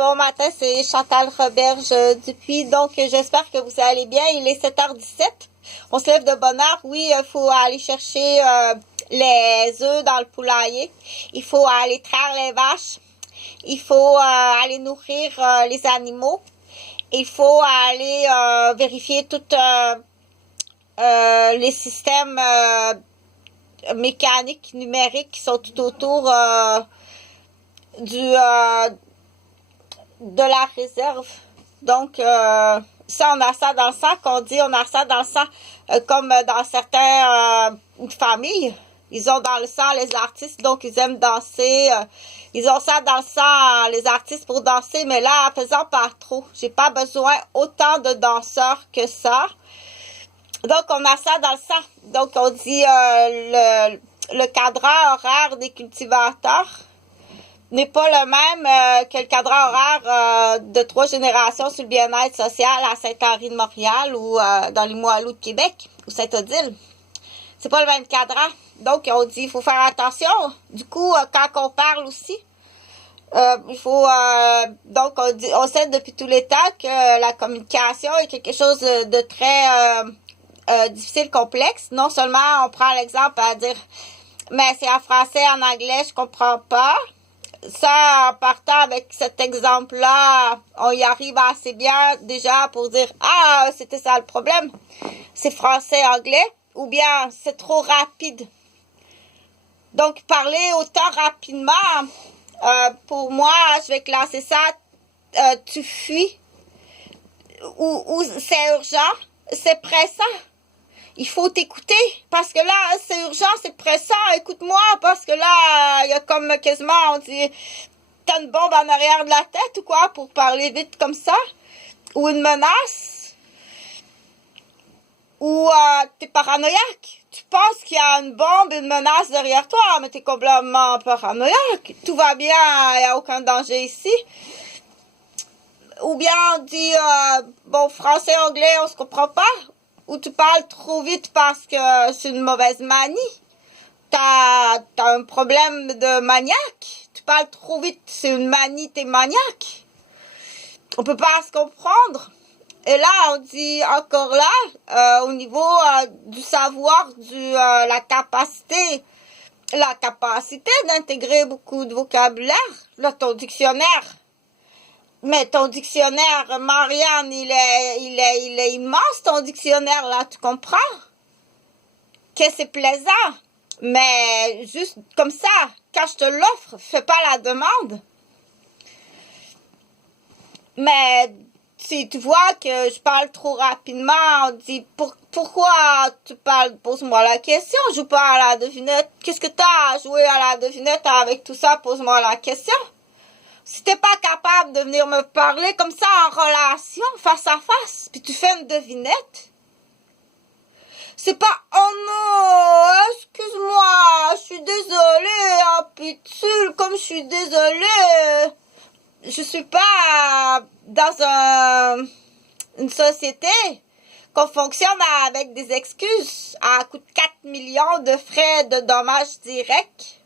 bon matin, c'est Chantal Roberge Dupuis. Donc, j'espère que vous allez bien. Il est 7h17. On se lève de bonne heure. Oui, il faut aller chercher les œufs dans le poulailler. Il faut aller traire les vaches. Il faut aller nourrir les animaux. Il faut aller vérifier tous les systèmes mécaniques, numériques qui sont tout autour de la réserve. Donc, ça, on a ça dans le sang, qu'on dit, on a ça dans le sang, comme dans certaines familles. Ils ont dans le sang les artistes, donc ils aiment danser. Ils ont ça dans le sang, les artistes, pour danser, mais là, faisant pas trop. J'ai pas besoin autant de danseurs que ça. Donc, on a ça dans le sang. Donc, on dit le cadran horaire des cultivateurs n'est pas le même que le cadran horaire de 3 générations sur le bien-être social à Saint-Henri-de-Montréal ou dans les Moilous de Québec ou Saint-Odile. C'est pas le même cadran. Donc, on dit il faut faire attention. Du coup, quand on parle aussi, il faut... donc, on sait depuis tout les temps que la communication est quelque chose de très difficile, complexe. Non seulement on prend l'exemple à dire « mais c'est en français, en anglais, je comprends pas ». Ça, en partant avec cet exemple-là, on y arrive assez bien déjà pour dire « Ah, c'était ça le problème, c'est français-anglais » ou bien « c'est trop rapide ». Donc, parler autant rapidement, pour moi, je vais classer ça « tu fuis » ou « c'est urgent », c'est pressant. Il faut t'écouter, parce que là, c'est urgent, c'est pressant, écoute-moi, parce que là, il y a comme quasiment, on dit, t'as une bombe en arrière de la tête ou quoi, pour parler vite comme ça, ou une menace, ou t'es paranoïaque, tu penses qu'il y a une bombe, une menace derrière toi, mais t'es complètement paranoïaque, tout va bien, il n'y a aucun danger ici. Ou bien on dit, bon, français, anglais, on se comprend pas. Ou tu parles trop vite parce que c'est une mauvaise manie. T'as un problème de maniaque. Tu parles trop vite, c'est une manie, t'es maniaque. On peut pas se comprendre. Et là, on dit encore là, au niveau du savoir, la capacité d'intégrer beaucoup de vocabulaire. Là, ton dictionnaire. Mais ton dictionnaire, Marianne, il est immense, ton dictionnaire, là, tu comprends? Que c'est plaisant. Mais juste comme ça, quand je te l'offre, fais pas la demande. Mais si tu vois que je parle trop rapidement, on dit pourquoi tu parles, pose-moi la question, joue pas à la devinette. Qu'est-ce que t'as à jouer à la devinette avec tout ça, pose-moi la question. Si t'es pas capable de venir me parler comme ça en relation, face à face, puis tu fais une devinette, c'est pas « Oh non, excuse-moi, je suis désolée, oh pitule, comme je suis désolée, je suis pas dans une société qu'on fonctionne avec des excuses à coût de 4 millions de frais de dommages directs. »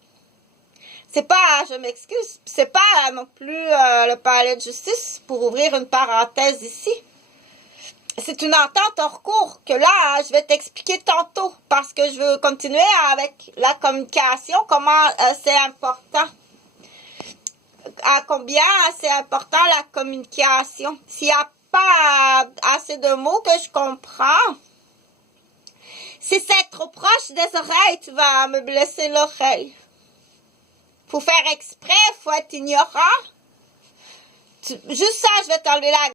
C'est pas, je m'excuse, c'est pas non plus le palais de justice, pour ouvrir une parenthèse ici. C'est une entente hors cours que là, je vais t'expliquer tantôt, parce que je veux continuer avec la communication, comment c'est important. À combien c'est important la communication. S'il n'y a pas assez de mots que je comprends, si c'est trop proche des oreilles, tu vas me blesser l'oreille. Faut faire exprès, faut être ignorant. Juste ça, je vais t'enlever la